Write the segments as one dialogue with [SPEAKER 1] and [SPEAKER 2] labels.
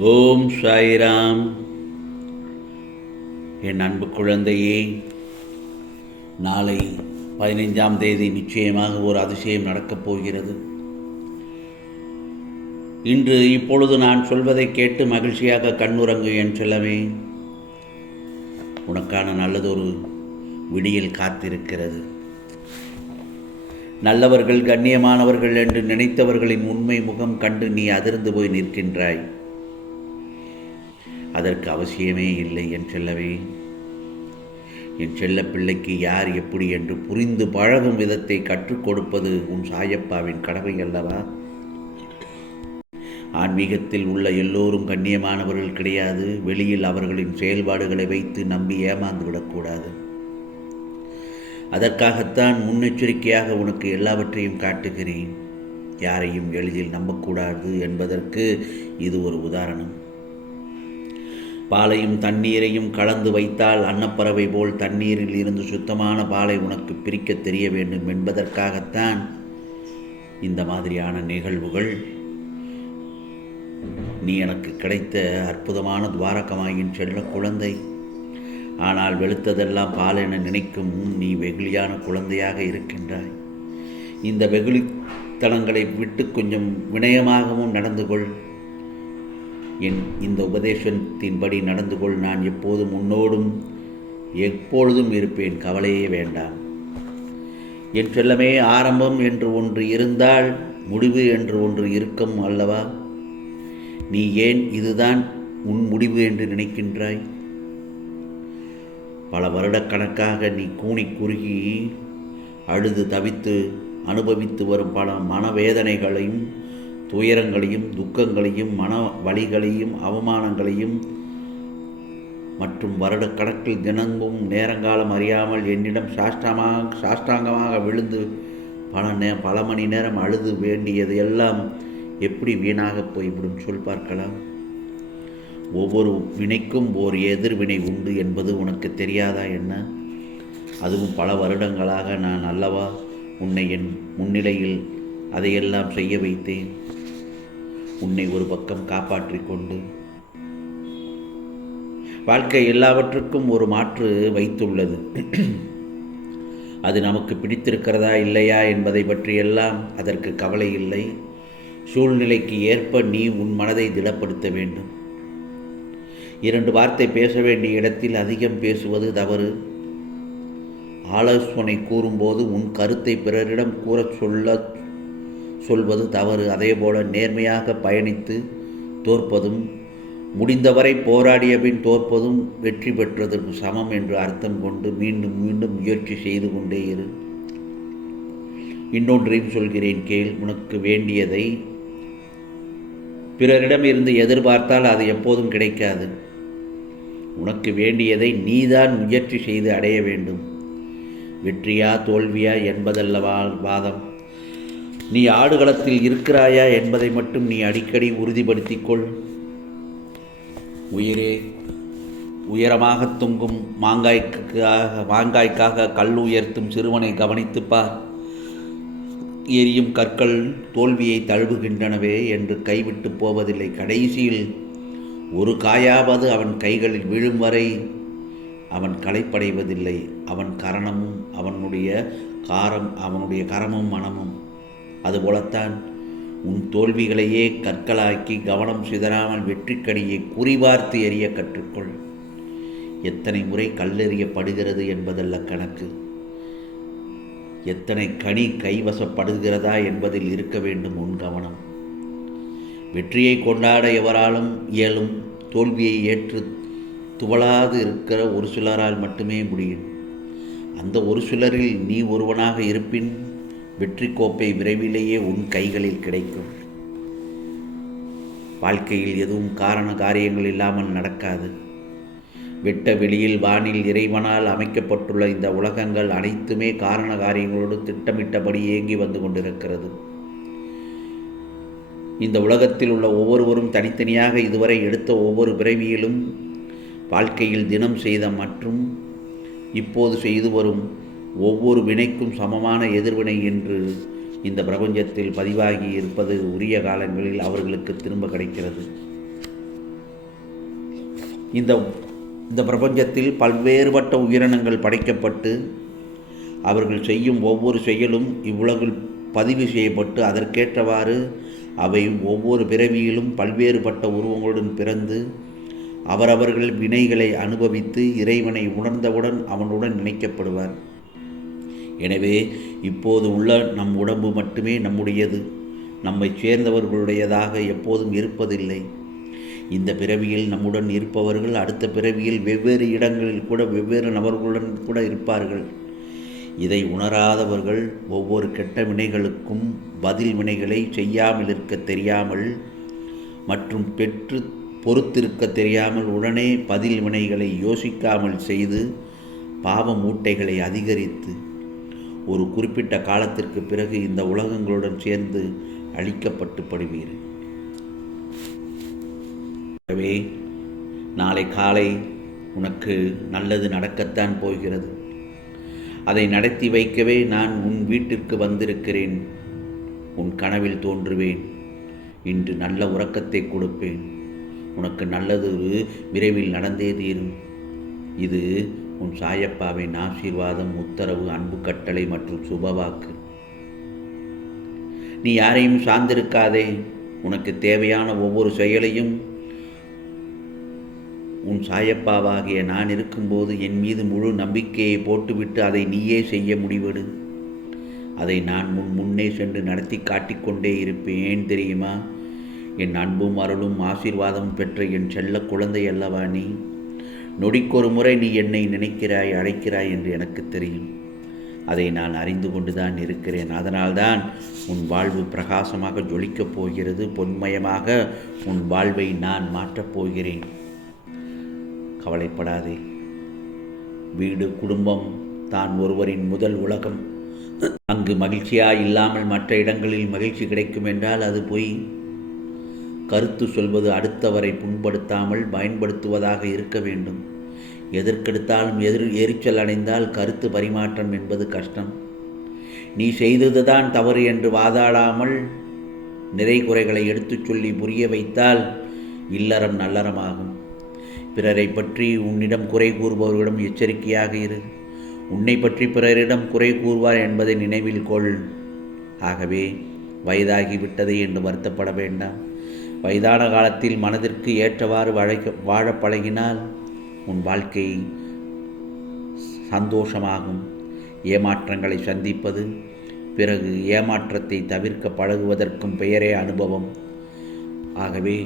[SPEAKER 1] ஓம் சாய்ராம். என் அன்பு குழந்தையே நாளை பதினைஞ்சாம் தேதி நிச்சயமாக ஒரு அதிசயம் நடக்கப் போகிறது. இன்று இப்பொழுது நான் சொல்வதை கேட்டு மகிழ்ச்சியாக கண்ணுறங்கு என் செல்லமே. உனக்கான நல்லதொரு விடியல் காத்திருக்கிறது. நல்லவர்கள் கண்ணியமானவர்கள் என்று நினைத்தவர்களின் உண்மை முகம் கண்டு நீ அதிர்ந்து போய் நிற்கின்றாய். அதற்கு அவசியமே இல்லை என் செல்லவே என் செல்ல பிள்ளைக்கு யார் எப்படி என்று புரிந்து பழகும் விதத்தை கற்றுக் கொடுப்பது உன் சாயப்பாவின் கடமை அல்லவா? ஆன்மீகத்தில் உள்ள எல்லோரும் கண்ணியமானவர்கள் கிடையாது. வெளியில் அவர்களின் செயல்பாடுகளை வைத்து நம்பி ஏமாந்து விடக்கூடாது. அதற்காகத்தான் முன்னெச்சரிக்கையாக உனக்கு எல்லாவற்றையும் காட்டுகிறேன். யாரையும் எளிதில் நம்பக்கூடாது என்பதற்கு இது ஒரு உதாரணம். பாலையும் தண்ணீரையும் கலந்து வைத்தால் அன்னப்பறவை போல் தண்ணீரில் இருந்து சுத்தமான பாலை உனக்கு பிரிக்க தெரிய வேண்டும் என்பதற்காகத்தான் இந்த மாதிரியான நிகழ்வுகள். நீ எனக்கு கிடைத்த அற்புதமான துவாரகமாயின் செல்ல குழந்தை. ஆனால் வெளுத்ததெல்லாம் பால் என நினைக்கும் நீ வெகுளியான குழந்தையாக இருக்கின்றாய். இந்த வெகுளித்தனங்களை விட்டு கொஞ்சம் வினயமாகவும் நடந்து கொள். என் இந்த உபதேசத்தின்படி நடந்து கொள் நான் எப்போதும் உன்னோடும் எப்பொழுதும் இருப்பேன். கவலையே வேண்டாம். என் செல்லமே ஆரம்பம் என்று ஒன்று இருந்தால் முடிவு என்று ஒன்று இருக்கும் அல்லவா? நீ ஏன் இதுதான் உன் முடிவு என்று நினைக்கின்றாய்? பல வருடக்கணக்காக நீ கூணி குறுகி அழுது தவித்து அனுபவித்து வரும் பல மனவேதனைகளையும் துயரங்களையும் துக்கங்களையும் மன வழிகளையும் அவமானங்களையும் மற்றும் வருடக்கணக்கில் தினங்கும் நேரங்காலம் அறியாமல் என்னிடம் சாஷ்டமாக சாஷ்டாங்கமாக விழுந்து பல நே பல மணி நேரம் அழுது வேண்டியது எல்லாம் எப்படி வீணாக போய்விடும் சொல் பார்க்கலாம். ஒவ்வொரு வினைக்கும் ஓர் எதிர்வினை உண்டு என்பது உனக்கு தெரியாதா என்ன? அதுவும் பல வருடங்களாக நான் அல்லவா உன்னை என் முன்னிலையில் அதையெல்லாம் செய்ய வைத்தேன். உன்னை ஒரு பக்கம் காப்பாற்றி கொண்டு. வாழ்க்கை எல்லாவற்றுக்கும் ஒரு மாற்று வைத்துள்ளது. அது நமக்கு பிடித்திருக்கிறதா இல்லையா என்பதை பற்றியெல்லாம் அதற்கு கவலை இல்லை. சூழ்நிலைக்கு ஏற்ப நீ உன் மனதை திடப்படுத்த வேண்டும். இரண்டு வார்த்தை பேச வேண்டிய இடத்தில் அதிகம் பேசுவது தவறு. ஆலோசனை கூறும்போது உன் கருத்தை பிறரிடம் கூறச் சொல்ல சொல்வது தவறு. அதேபோல நேர்மையாக பயணித்து தோற்பதும் முடிந்தவரை போராடிய பின் தோற்பதும் வெற்றி பெற்றதற்கு சமம் என்று அர்த்தம் கொண்டு மீண்டும் மீண்டும் முயற்சி செய்து கொண்டே இரு. இன்னொன்றையும் சொல்கிறேன் கேள் உனக்கு வேண்டியதை பிறரிடம் இருந்து எதிர்பார்த்தால் அது எப்போதும் கிடைக்காது. உனக்கு வேண்டியதை நீதான் முயற்சி செய்து அடைய வேண்டும். வெற்றியா தோல்வியா என்பதல்லவா வாதம். நீ ஆடுகளத்தில் இருக்கிறாயா என்பதை மட்டும் நீ அடிக்கடி உறுதிப்படுத்திக் கொள் உயிரே உயரமாக தொங்கும் மாங்காய்க்காக மாங்காய்க்காக கல் உயர்த்தும் சிறுவனை கவனித்துப் பார். எரியும் கற்கள் தோல்வியை தழுவுகின்றனவே என்று கைவிட்டு போவதில்லை. கடைசியில் ஒரு காயாவது அவன் கைகளில் விழும் வரை அவன் களைப்படைவதில்லை. அவன் கரணமும் அவனுடைய காரம் அவனுடைய கரமும் மனமும் அதுபோலத்தான் உன் தோல்விகளையே கற்களாக்கி கவனம் சிதறாமல் வெற்றிக்கடியை குறிபார்த்து எறிய கற்றுக்கொள். எத்தனை முறை கல்லெறியப்படுகிறது என்பதல்ல கணக்கு. எத்தனை கனி கைவசப்படுகிறதா என்பதில் இருக்க வேண்டும் உன் கவனம். வெற்றியை கொண்டாட எவராலும் இயலும் தோல்வியை ஏற்று துவளாது இருக்கிற ஒரு சிலரால் மட்டுமே முடியும். அந்த ஒரு சிலரில் நீ ஒருவனாக இருப்பின் வெற்றி கோப்பை விரைவிலேயே உன் கைகளில் கிடைக்கும். வாழ்க்கையில் எதுவும் காரண காரியங்கள் இல்லாமல் நடக்காது. வெட்ட வெளியில் வானில் இறைவனால் அமைக்கப்பட்டுள்ள இந்த உலகங்கள் அனைத்துமே காரண காரியங்களோடு திட்டமிட்டபடி இயங்கி வந்து கொண்டிருக்கிறது. இந்த உலகத்தில் உள்ள ஒவ்வொருவரும் தனித்தனியாக இதுவரை எடுத்த ஒவ்வொரு பிறவியிலும் வாழ்க்கையில் தினம் செய்த மற்றும் இப்போது செய்து வரும் ஒவ்வொரு வினைக்கும் சமமான எதிர்வினை என்று இந்த பிரபஞ்சத்தில் பதிவாகி இருப்பது உரிய காலங்களில் அவர்களுக்கு திரும்ப கிடைக்கிறது. இந்த இந்த பிரபஞ்சத்தில் பல்வேறுபட்ட உயிரினங்கள் படைக்கப்பட்டு அவர்கள் செய்யும் ஒவ்வொரு செயலும் இவ்வுலகில் பதிவு செய்யப்பட்டு அதற்கேற்றவாறு அவை ஒவ்வொரு பிறவியிலும் பல்வேறுபட்ட உருவங்களுடன் பிறந்து அவரவர்கள் வினைகளை அனுபவித்து இறைவனை உணர்ந்தவுடன் அவனுடன் இணைக்கப்படுவார். எனவே இப்போது உள்ள நம் உடம்பு மட்டுமே நம்முடையது. நம்மை சேர்ந்தவர்களுடையதாக எப்போதும் இருப்பதில்லை. இந்த பிறவியில் நம்முடன் இருப்பவர்கள் அடுத்த பிறவியில் வெவ்வேறு இடங்களில் கூட வெவ்வேறு நபர்களுடன் கூட இருப்பார்கள். இதை உணராதவர்கள் ஒவ்வொரு கெட்ட வினைகளுக்கும் பதில் வினைகளை செய்யாமல் இருக்க தெரியாமல் மற்றும் பெற்று பொறுத்திருக்க தெரியாமல் உடனே பதில் வினைகளை யோசிக்காமல் செய்து பாவ மூட்டைகளை அதிகரித்து ஒரு குறிப்பிட்ட காலத்திற்கு பிறகு இந்த உலகங்களுடன் சேர்ந்து அழிக்கப்பட்டு படுவீர் எனவே நாளை காலை உனக்கு நல்லது நடக்கத்தான் போகிறது. அதை நடத்தி வைக்கவே நான் உன் வீட்டிற்கு வந்திருக்கிறேன். உன் கனவில் தோன்றுவேன். இன்று நல்ல உறக்கத்தை கொடுப்பேன். உனக்கு நல்லது விரைவில் நடந்தே தீரும். இது உன் சாயப்பாவின் ஆசீர்வாதம் உத்தரவு அன்பு கட்டளை மற்றும் சுபவாக்கு. நீ யாரையும் சார்ந்திருக்காதே. உனக்கு தேவையான ஒவ்வொரு செயலையும் உன் சாயப்பாவாகிய நான் இருக்கும்போது என் மீது முழு நம்பிக்கையை போட்டுவிட்டு அதை நீயே செய்ய முடிவெடு. அதை நான் முன் முன்னே சென்று நடத்தி காட்டிக்கொண்டே இருப்பேன். ஏன் தெரியுமா? என் அன்பும் அருளும் ஆசீர்வாதம் பெற்ற என் செல்ல குழந்தை அல்லவா நீ? நொடிக்கொரு முறை நீ என்னை நினைக்கிறாய் அழைக்கிறாய் என்று எனக்கு தெரியும். அதை நான் அறிந்து கொண்டுதான் இருக்கிறேன். அதனால்தான் உன் வாழ்வு பிரகாசமாக ஜொலிக்கப் போகிறது. பொன்மயமாக உன் வாழ்வை நான் மாற்றப் போகிறேன். கவலைப்படாதே. வீடு குடும்பம் தான் ஒருவரின் முதல் உலகம். அங்கு மகிழ்ச்சியா இல்லாமல் மற்ற இடங்களில் மகிழ்ச்சி கிடைக்கும் என்றால் அது போய். கருத்து சொல்வது அடுத்தவரை புண்படுத்தாமல் பயன்படுத்துவதாக இருக்க வேண்டும். எதற்கெடுத்தாலும் எதிர் எரிச்சல் அடைந்தால் கருத்து பரிமாற்றம் என்பது கஷ்டம். நீ செய்ததுதான் தவறு என்று வாதாடாமல் நிறை குறைகளை எடுத்துச் சொல்லி புரிய வைத்தால் இல்லறம் நல்லறமாகும். பிறரை பற்றி உன்னிடம் குறை கூறுபவர்களிடம் எச்சரிக்கையாக இரு. உன்னை பற்றி பிறரிடம் குறை கூறுவார் என்பதை நினைவில் கொள். ஆகவே வயதாகிவிட்டதே என்று வருத்தப்பட வேண்டாம். வயதான காலத்தில் மனதிற்கு ஏற்றவாறு வழைக்க வாழ பழகினால் உன் வாழ்க்கை சந்தோஷமாகும். ஏமாற்றங்களை சந்திப்பது பிறகு ஏமாற்றத்தை தவிர்க்க பழகுவதற்கும் பெயரே அனுபவம். ஆகவே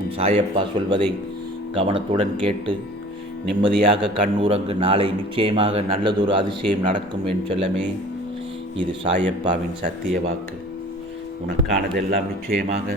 [SPEAKER 1] உன் சாயப்பா சொல்வதை கவனத்துடன் கேட்டு நிம்மதியாக கண்ணூரங்கு நாளை நிச்சயமாக நல்லதொரு அதிசயம் நடக்கும் என் சொல்லமே இது சாயப்பாவின் சத்திய வாக்கு. உனக்கானதெல்லாம் நிச்சயமாக